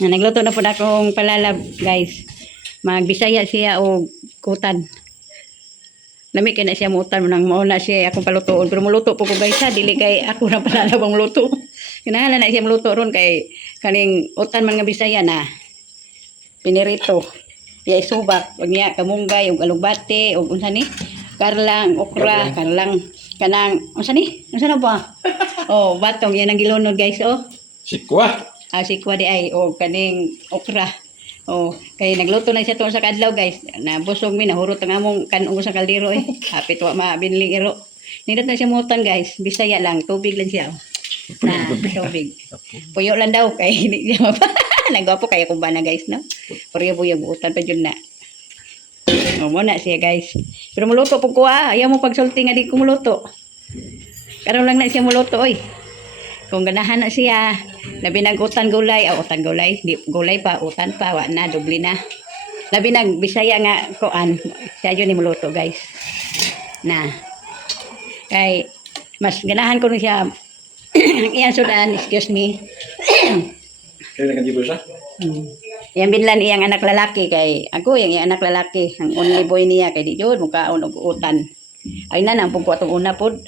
Na nagluto na po na akong palalab, guys. Magbisaya siya o kutan. Lami kay na siya mutan nang mauna siya akong palutuon. Pero muluto po ko guys ha, dili kay ako na palalab ang luto. Kinahanglan na siya muluto ron kay kaning utan man nga bisaya na pinirito. Iya subak, ug niya kamunggay ug alugbate ug unsa ni? Karlang, okra, karlang kanang unsa ni? Unsa na ba? oh, batong yan ang gilunod guys oh. Sikwa. Ah, si Kwa di ay, o kaning okra. O, kay nagluto na siya tuon sa kadlaw, guys. Nabusog mi, nahurot ang among kanong sa kaldero eh. Hapit wa mabinling iro. Nindot na siya mutan, guys. Bisaya lang, tubig lang siya. oh. Na, tubig. Puyo lang daw, kay hindi siya mapa. Nagwapo kaya kung ba na, guys, no? Puriyo puyo, buutan pa dyan na. O, mo na siya, guys. Pero muluto po ko, ah. Ayaw mo pagsulti nga di ko muluto. Karoon lang na siya muluto, oy. Kung ganahan na siya, labi nag utan gulay, o utan gulay, di gulay pa, utan pa, wa na, dubli na. Labi nag bisaya nga koan, siya yun ni muluto guys. Na. Kay, mas ganahan ko siya, iyan sudan, excuse me. Kaya na kanjibo siya? Hmm. Yang binlan iyang anak lalaki kay ako yang iyang anak lalaki ang only boy niya kay di jud mukaon og utan. Ay na nang pugko una pod.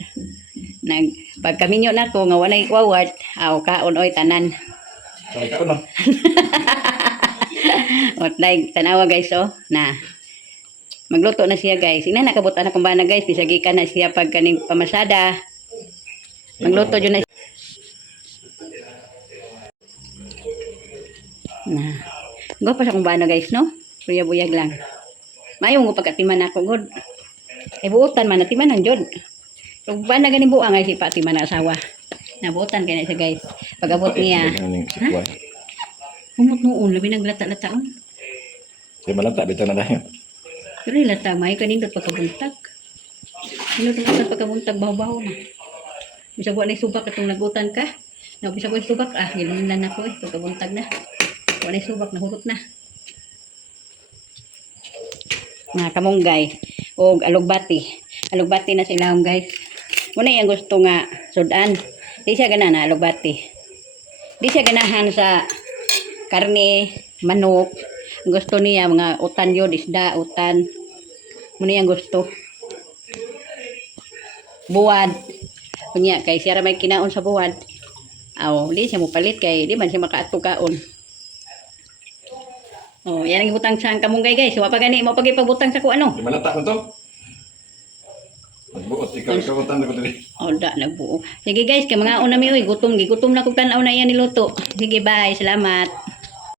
Nag pagkaminyo na ko nga walay kwawat, aw kaon oy tanan. Ka no? Ot like tanawa guys oh na. Magluto na siya guys. Ina nakabutan na kumbana guys bisag gikan na siya pag kaning pamasada. Magluto jud na na. Go pa sa kumbana guys no. Buyag-buyag lang. Mayo mo pagkatiman ako god. Eh buutan man natiman ang jud. Kung ba na ganing buang ay si patiman na asawa. Nabutan kay na siya guys. Pag-abot niya. Sikwa. Humot noon, labi naglata-lataon. Kaya malata, bitaw na dahil. Pero ilata, may kanindot pagkabuntag. Kanindot pagkabuntag pagkabuntag, baho-baho na. Bisa buwan na subak itong nagutan ka. Na, bisa buwan subak, ah, ginunlan na ko eh, pagkabuntag na. Buwan na subak, nahurot na. Mga kamunggay, o alugbati. Alugbati na sila guys. Muna yung gusto nga sudan. Di siya gana na alugbati. Di siya ganahan sa karne, manok. Gusto niya mga utan yun, isda, utan. Muna yung gusto. Buwad. Kunya, kay siya may kinaon sa buwad. Aw, di siya mo palit kay di man siya makaato kaon. Oh, yan ang ibutang sa kamunggay guys. Wa pa gani mo pagipabutang sa ko ano. Malata ko to. Magbuot, ikaw, ikaw ang tanda ko dali. Oh, da nagbuo. Sige guys, kay mga una mi oy, gutom gi gutom na kog tan-aw na yan niluto. Sige, bye. Salamat.